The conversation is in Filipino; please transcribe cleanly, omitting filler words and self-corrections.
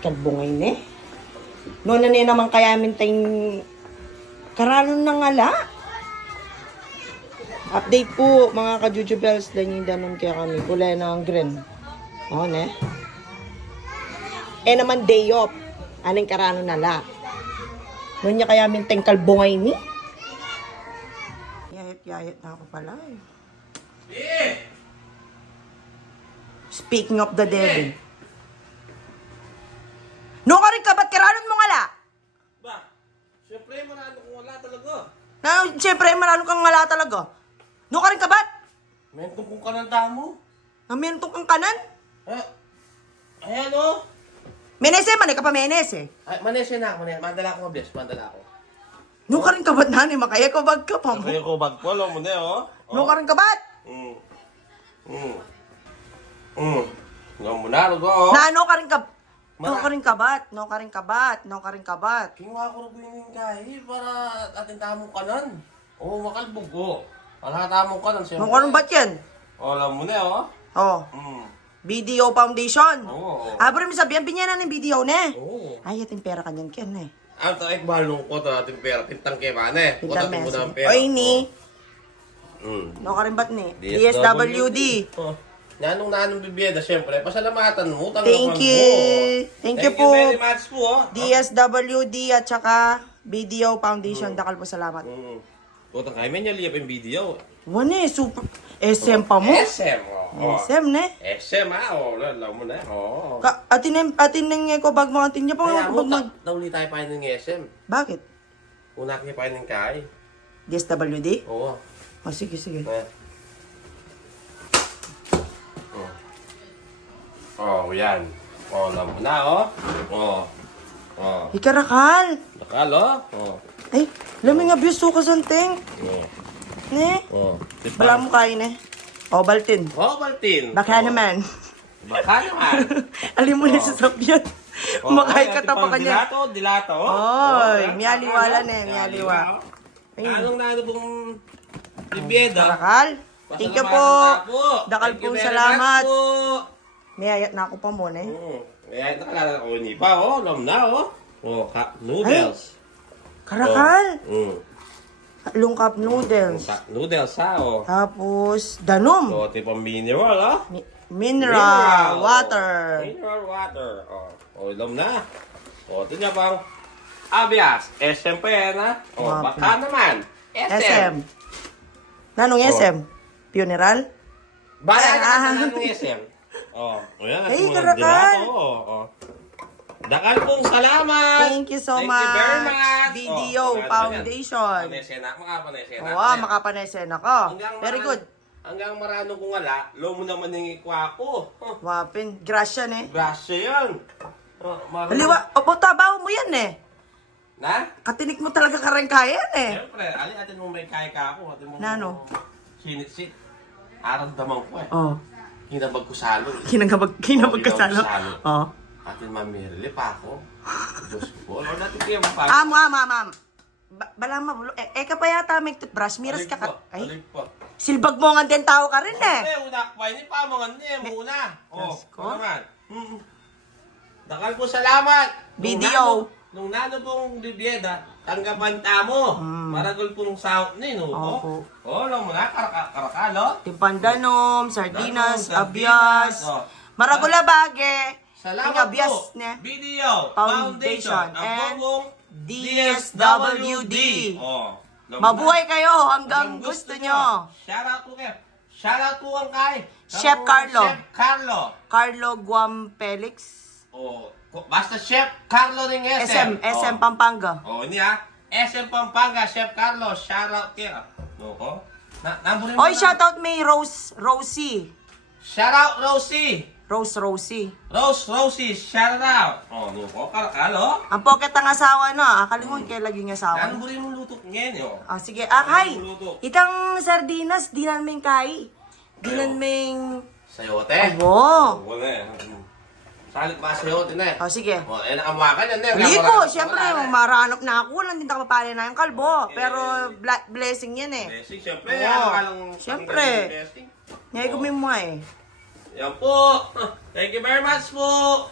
Kalbungay ne. No na naman kaya minteng karanon ng ala. Update po mga ka-jujubels. Danyin danon kaya kami. Kulay na ang green. O ne. Naman day off. Aling karanon nala. No niya kaya minteng kalbungay ni. Yayat na ako pala eh. Speaking of the devil. No ka rin ka, ba't karanon mo ngala? Ba, siyempre marano kung wala talaga. Siyempre, marano kang ngala talaga. No ka rin ka, ba't? Mentong kung kananta mo. Namentong kang kanan? Ayan o. Menese, manay ka pa menese. Ay, manese na ako, manese. Mandala ko mabias, mandala ako. No ka rin ka, ba't nani? Makaya ko bag ka pa mo. Kaya ko bag po, alam mo na o. No ka rin ka, ba't? Nga mo na, lugo o. No ka rin ka. No ka rin ka, ba't? No ka rin ka, ba't? No ka rin ka, ba't? Kinuha ko rin yung kahit para atin tamong kanan. Oo, makalbog ko. Para tamong kanan, siyempre. No ka rin ba't yan? Alam mo na o. Oh. BDO Foundation. Oo. Pero may sabihan, binyanan ng BDO ne. Oo. Ay, ating pera kanyan kyan eh. Ang taik balong ko ito ating pera. Pintang kay Mane. Pintang Kuta mo meso. na ang pera. Oy, ni. Mm. No ka rin ba't ni? DSWD. DSWD. Oh. Nanong nanong bibiyeda, syempre, pasalamatan mo. Thank you. Thank you po. Thank you very much po. DSWD at saka BDO Foundation. Dakal po salamat. Utang kayo, may niyaliyap yung video. Wane, super. SM pa mo? SM, SM ne? SM, alam mo na. Oh. Atin nang ko bag mga atin niya pa. Kaya mo, Bag mag. nauli tayo pa ng SM. Bakit? Una kayo pa ng kay. DSWD? Oo. Oh, sige, sige. Yan. Alam mo na, Ikarakal. Nakalo? Ay, laming abuse ka santeng. Ne? Bala mo kain eh. O, Baltin. Baltin. Baka naman. Baka naman. Alim mo na sa sapyan. Makain ka pa kanya. Dilato. Oy, miyaliwala na eh, miyaliwa. Anong nano pong bibiyeda? Karakal. Thank you po. Dakal po salamat. May ayat na ako pa muna eh. May ayat na kalala ko ni pa, alam na, noodles. Karakal. Lungkap noodles. Noodles, Tapos, danom. Tipong mineral, Mineral water. Mineral water. Alam na. Tingnan pang abias. SM pa yan, baka naman. SM. Nanong SM? Funeral? Bala na ng SM. Ayan. Hey, Karakal. Dakal pong salamat. Thank you so Thank much. you very much. BDO Foundation. Panesena, makapanesena. Oo, makapanesena ka. Very good. Hanggang marano kong wala, lo mo naman yung ikwa ko. Wapin. Grasya ne. Grasya yan. Haliwa. Opo, tabaw mo yan eh. Na? Katinik mo talaga karengkaya eh. Siyempre, atin mo may kaya ka ako. Atin mo Nano? Sinit-sit. Aramdaman ko eh. Oh. Hinabag ko salo. Kinabag ka salo. Oh. Atin mamirili pa ako. Diyos ko. Ano natin kaya mapag... Ma'am. Bala mabulo. Ka pa yata may toothbrush. Miras ka ka. Ay. Alik po. Silbag mo nga din tao ka rin eh. Una pa. Hindi pa mga muna. Diyos ko. Naman. Dakal po salamat. BDO. Nung nano pong bibyeda, tanggapan tamo. Maragol pong sahot na yun. Opo. Alam mo na, karakalo. Timpandanom, sardinas, abias. Maragula bage. Salamat abias po. ne. BDO Foundation Ang and pogong DSWD. Mabuhay kayo hanggang gusto nyo. Shoutout po kayo. Shoutout po ang kay. Chef Carlo. Chef Carlo. Carlo Guam Felix. Basta Chef Carlo ring SM. SM Pampanga. Ini SM Pampanga, Chef Carlo. Shoutout kayo. Oy, shoutout may Rosie. Shoutout Rosie. Rosie. Rosie, shoutout. Karakalo. Ang pocket ang asawa na. Akalimon kayo laging asawa. Ano rin mong luto ngayon? Sige. Hay. Itang sardinas, di namin kai. Di namin... Sayote? Abo. Wala eh. Salit ba sayote na eh? Sige. Nakamakan yan eh. Hindi ko. Siyempre, maranap na ako. Hindi na kapapali na yung kalbo. Pero blessing yan eh. Blessing, siyempre. Ano Siyempre. Ngayon ko may mga eh. Yan po. Thank you very much po.